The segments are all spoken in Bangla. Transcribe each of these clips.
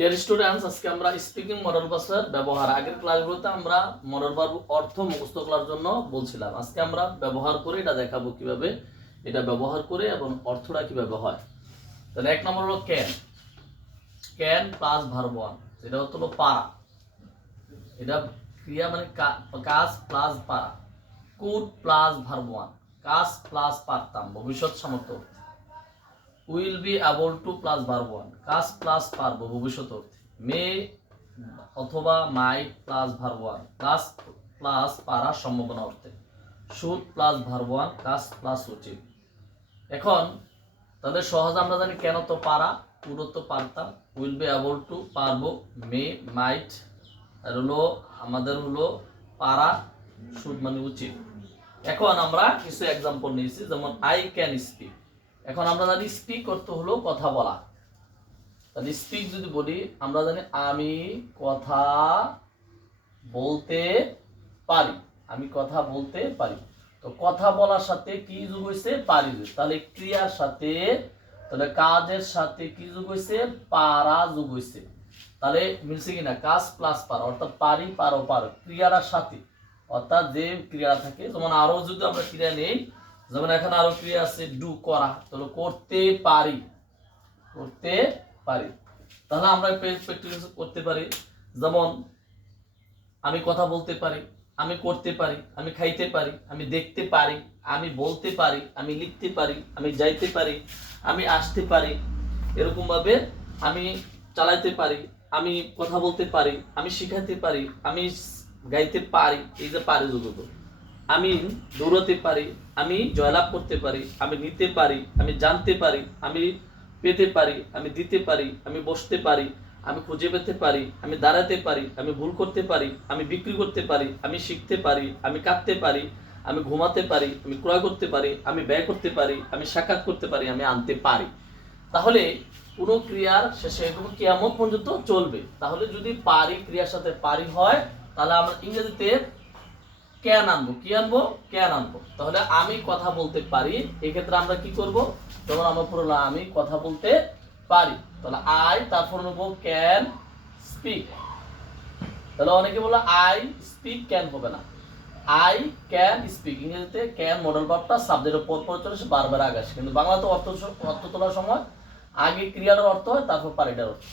ডিয়ার স্টুডেন্টস, আজকে আমরা স্পিকিং মডেল ভার্বের ব্যবহার, আগের ক্লাসগুলোতে আমরা মডেল ভার্ব অর্থ মুখস্থ করার জন্য বলছিলাম। আজকে আমরা ব্যবহার করে এটা দেখাবো কিভাবে এটা ব্যবহার করে এবং অর্থটা কিভাবে হয়। তাহলে এক নম্বর হলো can. Can plus verb one, যেটা হলো পারা। এটা ক্রিয়া মানে কাজ প্লাস পারা। কুড প্লাস ভার্ব ওয়ান, কাজ প্লাস পারতাম, ভবিষ্যৎ সামর্থ্য। Will be able two plus verb one, কাজ প্লাস পারবো, ভবিষ্যৎ অর্থে। মে অথবা মাইট প্লাস ভার্ব ওয়ান, কাজ প্লাস পারার সম্ভাবনা অর্থে। শুড প্লাস ভার্ব ওয়ান, কাজ প্লাস উচিত। এখন তাদের সহজ আমরা জানি কেন তো পারা, কুড তো পারতাম, উইল বি এবল টু পারবো, মে মাইট আর হলো আমাদের হলো পারা, শুড মানে উচিত। এখন আমরা কিছু এক্সাম্পল নিয়েছি, যেমন আই ক্যান স্পিক। এখন আমরা জানি স্পিক অর্থ হলো কথা বলা। তাহলে স্পিক যদি বলি, আমরা জানি আমি কথা বলতে পারি, আমি কথা বলতে পারি। তো কথা বলার সাথে কি যোগ হয়েছে? পারি যোগ। তাহলে ক্রিয়ার সাথে, তাহলে কাজের সাথে কি যোগ হয়েছে? পারা যোগ হয়েছে। তাহলে মিলছে কিনা? কাজ প্লাস পারা, অর্থাৎ পারি পারো পারো, ক্রিয়ার সাথে, অর্থাৎ যে ক্রিয়া থাকে। যেমন আরো যদি আমরা ক্রিয়া নেই, যেমন এখানে আরো ক্রিয়া আছে ডু, করা, তাহলে করতে পারি, করতে পারি। তাহলে আমরা প্র্যাকটিস করতে পারি। যেমন আমি কথা বলতে পারি, আমি করতে পারি, আমি খাইতে পারি, আমি দেখতে পারি, আমি বলতে পারি, আমি লিখতে পারি, আমি যাইতে পারি, আমি আসতে পারি। এরকম ভাবে আমি চালাইতে পারি, আমি কথা বলতে পারি, আমি শিখাতে পারি, আমি গাইতে পারি। এই যে পারি যুগত। আমি দৌড়াতে পারি, আমি জয়লাভ করতে পারি, আমি নিতে পারি, আমি জানতে পারি, আমি পেতে পারি, আমি দিতে পারি, আমি বসতে পারি, আমি খুঁজে পেতে পারি, আমি দাঁড়াতে পারি, আমি ভুল করতে পারি, আমি বিক্রি করতে পারি, আমি শিখতে পারি, আমি কাঁদতে পারি, আমি ঘুমাতে পারি, আমি ক্রয় করতে পারি, আমি ব্যয় করতে পারি, আমি সাক্ষাৎ করতে পারি, আমি আনতে পারি। তাহলে কোনো ক্রিয়ার শেষে এগুলো কিয়ামত পর্যন্ত চলবে। তাহলে যদি পারি ক্রিয়ার সাথে পারি হয়, তাহলে আমরা ইংরেজিতে ক্যান আনবো। কি আনবো? ক্যান আনবো। তাহলে আমি কথা বলতে পারি, এক্ষেত্রে আমরা কি করব? যেমন আমরা পড়লাম আমি কথা বলতে পারি, তাহলে আই, তারপর নেবো ক্যান স্পিক। তাহলে অনেকে বলে আই স্পিক ক্যান হবে না, আই ক্যান স্পিক। ইংরেজিতে ক্যান মডেল ভার্বটা সাবজেক্টের পর পর চলে, বারবার আগে আসে। কিন্তু বাংলাতে অর্থ তোলার সময় আগে ক্রিয়ার অর্থ হয়, তারপর পারিটার অর্থ।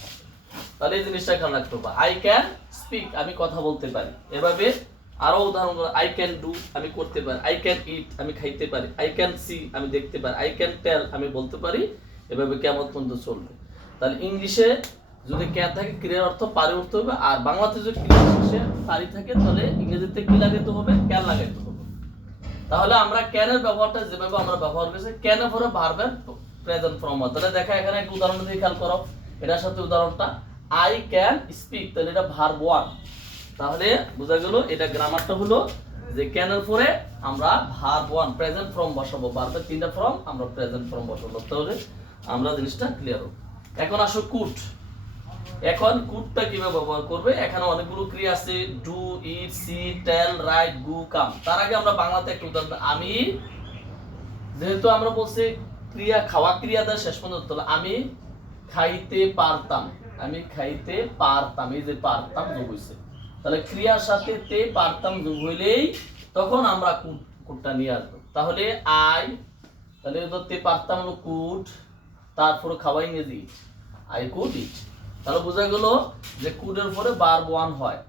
তাহলে এই জিনিসটা খেয়াল রাখতে হবে। আই ক্যান স্পিক, আমি কথা বলতে পারি। এভাবে আরো উদাহরণ, আই ক্যান ডু, আমি করতে পারি। আই ক্যান ইট, আমি খাইতে পারি। আই ক্যান সি, আমি দেখতে পারি। আই ক্যান টেল, আমি বলতে পারি। এভাবে কেমন পর্যন্ত চলবে। তাহলে ইংলিশে যদি ক্যান থাকে, ক্রিয়ার অর্থ পারি উঠতে হবে। আর বাংলাতে যদি ক্রিয়ার শেষে পারি থাকে, তাহলে ইংরেজিতে কি লাগাইতে হবে? ক্যান লাগাইতে হবে। তাহলে আমরা ক্যানের ব্যবহারটা যেভাবে আমরা ব্যবহার করেছি, ক্যান এর পরে ভার্বের প্রেজেন্ট ফর্ম। তাহলে দেখা এখানে একটা উদাহরণ দিয়ে খেয়াল করো, এটার সাথে উদাহরণটা আই ক্যান স্পিক, তাহলে এটা ভার্ব ওয়ান। তাহলে বোঝা গেল এটা গ্রামারটা হলো যে ক্যানের পরে আমরা ভার্ব ওয়ান প্রেজেন্ট ফর্ম বসাবো, ভার্বের তিনটা ফর্ম আমরা প্রেজেন্ট ফর্ম বসাবো। তাহলে আমরা জিনিসটা ক্লিয়ার হবে। এখন আসো কুড। এখন কুডটা কিভাবে ব্যবহার করবে? এখানে অনেকগুলো ক্রিয়া আছে, do, eat, see, tell, write, go, come. তার আগে আমরা বাংলাতে একটা উদাহরণ, আমি, যেহেতু আমরা বলছি ক্রিয়া খাওয়া ক্রিয়াটা শেষ পর্যন্ত, আমি খাইতে পারতাম, আমি খাইতে পারতাম, এই যে পারতাম যোগ হইছে। তাহলে ক্রিয়ার সাথে তে পারতাম যোগ হইলেই তখন আমরা কুডটা নিয়ে আসবো। তাহলে আই, তাহলে ধরতে পারতাম হলো কুড, তারপর খাওয়া ইংরেজি আই কুড ইট। তাহলে বোঝা গেল যে কুডের পরে ভার্ব ওয়ান হয়।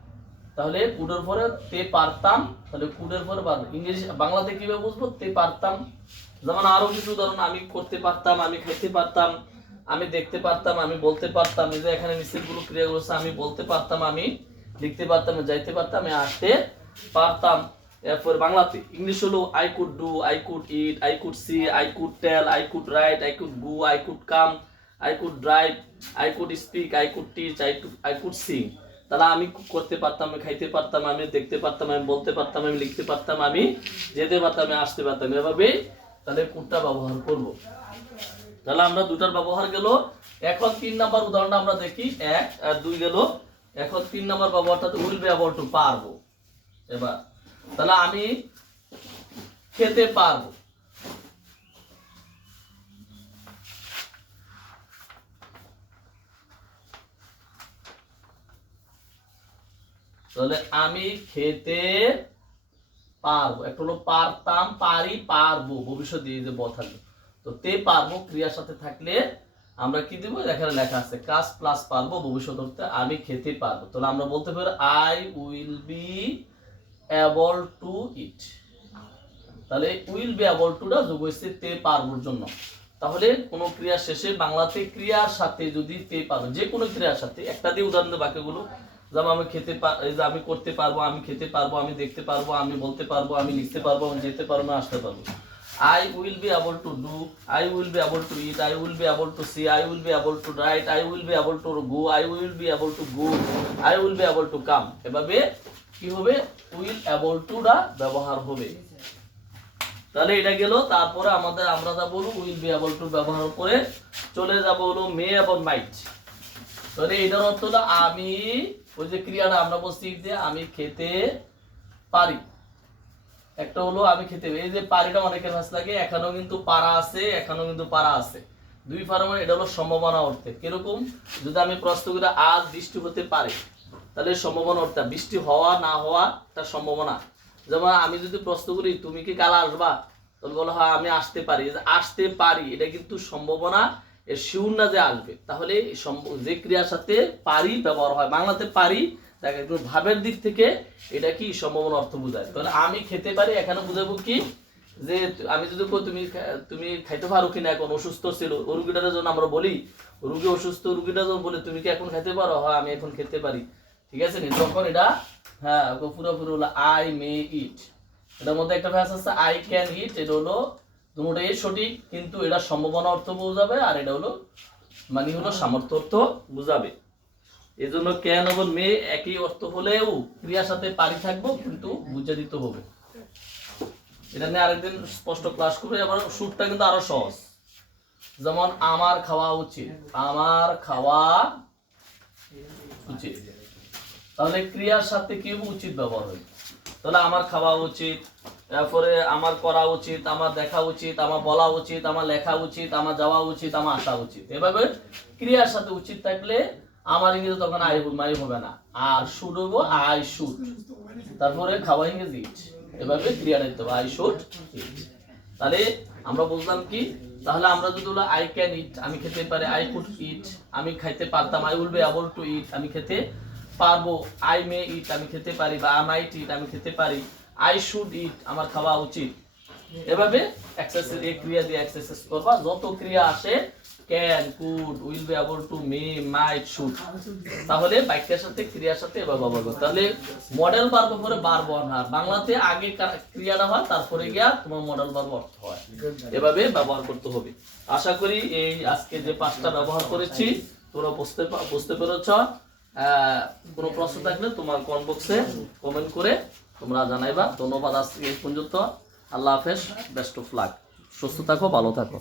তাহলে কুডের পরে তে পারতাম, তাহলে কুডের পরে ভার্ব। ইংরেজি বাংলাতে কিভাবে বুঝবো? তে পারতাম। যেমন আরো কিছু উদাহরণ, আমি করতে পারতাম, আমি খাইতে পারতাম, আমি দেখতে পারতাম, আমি বলতে পারতাম। এই যে এখানে নিচেরগুলো ক্রিয়াগুলো আছে, আমি বলতে পারতাম, আমি লিখতে পারতাম, যাইতে পারতাম, আমি আসতে পারতাম। এরপর বাংলাতে ইংলিশ হলো I could do, I could eat, I could see, I could tell, I could write, I could go, I could come, I could drive, I could speak, I could teach, I could sing. তাহলে আমি করতে পারতাম, আমি খাইতে পারতাম, আমি দেখতে পারতাম, আমি বলতে পারতাম, আমি লিখতে পারতাম, আমি যেতে পারতাম, আমি আসতে পারতাম। এভাবে তাহলে কুডটা ব্যবহার করব। তাহলে আমরা দুটার ব্যবহার গেল। এখন 3 নাম্বার উদাহরণটা আমরা দেখি, 1 আর 2 গেল। এখন 3 নাম্বার ব্যবহারটা উইল বি এবল টু, পারবো। এবার তাহলে আমি খেতে পারবো, তাহলে আমি খেতে পারবো, একটা হলো পারতাম, পারি, পারবো, ভবিষ্যৎ দিয়ে যে ব থাকবে। তো তে পারবো ক্রিয়ার সাথে থাকলে আমরা কি দিব, এখানে লেখা আছে কাজ প্লাস পারবো ভবিষ্যৎ অর্থে আমি খেতে পারবো। তাহলে আমরা বলতে পারি I will be able to eat. তাহলে উইল বি এবল টুটা যোগ হয়েছে তে পারবোর জন্য। তাহলে কোনো ক্রিয়া শেষে বাংলাতে ক্রিয়ার সাথে যদি তে পারবো, যে কোনো ক্রিয়ার সাথে, একটা দিয়ে উদাহরণ দেব বাক্যগুলো, যেমন আমি খেতে আমি করতে পারবো, আমি খেতে পারবো, আমি দেখতে পারবো, আমি বলতে পারবো, আমি লিখতে পারবো, আমি যেতে পারবো, আমি আসতে পারবো। I will be able to do, I will be able to eat, I will be able to see, I will be able to write, I will be able to go, I will be able to go, I will be able to come। এভাবে কি হবে, will able to টা ব্যবহার হবে। তাহলে এটা গেল। তারপরে আমরা যা বলবো উইল বি এবল টু ব্যবহার করে চলে যাব হলো মে এবং মাইট। তাহলে এটার অর্থটা আমি, ওই যে ক্রিয়াটা আমরা বলছি যে আমি খেতে পারি, একটা হলো আমি খেতে, এই যে পারিটা অনেকের ভাষ লাগে, এখানেও কিন্তু পারা আছে, এখানেও কিন্তু পারা আছে, দুই ফার্মে। এটা হলো সম্ভাবনা অর্থে। কিরকম, যদি আমি প্রশ্ন করি আজ বৃষ্টি হতে পারে, তাহলে সম্ভাবনা অর্থে বৃষ্টি হওয়া না হওয়া তার সম্ভাবনা। যেমন আমি যদি প্রশ্ন করি তুমি কি কাল আসবা, তবে বলো হ্যাঁ আমি আসতে পারি, আসতে পারি, এটা কিন্তু সম্ভাবনা, এর শিউর না যে আসবে। তাহলে যে ক্রিয়ার সাথে পারি ব্যবহার হয়, বাংলাতে পারি দেখে কিন্তু ভাবের দিক থেকে এটা কি সম্ভাবনা অর্থ বোঝায়। তাহলে আমি খেতে পারি এখানে বুঝাবো কি, যে আমি যদি তুমি খাইতে পারো কিনা, এখন অসুস্থ ছিল রুগীটার জন্য আমরা বলি, রুগী অসুস্থ, রুগীটার জন্য বলি তুমি কি এখন খাইতে পারো, হ্যাঁ আমি এখন খেতে পারি, ঠিক আছে নি, তখন এটা হ্যাঁ পুরোপুরি হলো আই মে ইট। এটার মধ্যে একটা ভাষা আছে আই ক্যান ইট, এটা হলো দুটোটাই সঠিক, কিন্তু এটা সম্ভাবনা অর্থ বোঝাবে, আর এটা হলো মানে হলো সামর্থ্য অর্থ বোঝাবে। এই জন্য ক্যান এবং মে একই অর্থ হলেও ক্রিয়ার সাথে পারি থাকবো, কিন্তু বুঝে দিতে হবে। এটা নিয়ে আরেকদিন স্পষ্ট ক্লাস করবে। আবার সুরটা কিন্তু আরো সহজ, যেমন আমার খাওয়া উচিত, আমার খাওয়া উচিত, তাহলে ক্রিয়ার সাথে কি উচিত ব্যবহার হয়। তাহলে আমার খাওয়া উচিত, তারপরে আমার করা উচিত, আমার দেখা উচিত, আমার বলা উচিত, আমার লেখা উচিত, আমার যাওয়া উচিত, আমার আসা উচিত। এভাবে ক্রিয়ার সাথে উচিত থাকলে আমার ইংরেজি তখন মাই হবে না, আর শুড হইব আই শুড, তারপরে খাওয়া ইংরেজি ইট। এভাবে ক্রিয়া নিতে হবে আই শুড ইট। তাহলে আমরা বুঝলাম কি, তাহলে আমরা যদি বলি আই ক্যান ইট, আমি খেতে পারি, আই কুড ইট, আমি খাইতে পারতাম, I will be able to eat, আমি খেতে পারবো, আই মে ইট, আমি খেতে পারি, বা আই মাইট ইট, আমি খেতে পারি, আই শুড ইট, আমার খাওয়া উচিত। এভাবে এক্সারসাইজ, এই ক্রিয়া দিয়ে এক্সারসাইজ করবা, যত ক্রিয়া আসে can, could, will be able to, may, might, should, তাহলে বাক্যের সাথে ক্রিয়ার সাথে এভাবে ব্যবহার করতে। তাহলে মডেল ভার্ব পরে বার বর্ণহার, বাংলাতে আগে ক্রিয়াটা হয়, তারপরে গিয়া তোমার মডেল ভার্ব অর্থ হয়, এভাবে ব্যবহার করতে হবে। আশা করি এই আজকে যে 5টা ব্যবহার করেছি তোমরা বুঝতে পেরেছ। কোনো প্রশ্ন থাকলে তোমার কমেন্ট বক্সে কমেন্ট করে তোমরা জানাইবা। ধন্যবাদ আজকে এই পর্যন্ত। আল্লাহ হাফেজ, বেস্ট অফ লাক, সুস্থ থাকো, ভালো থাকো।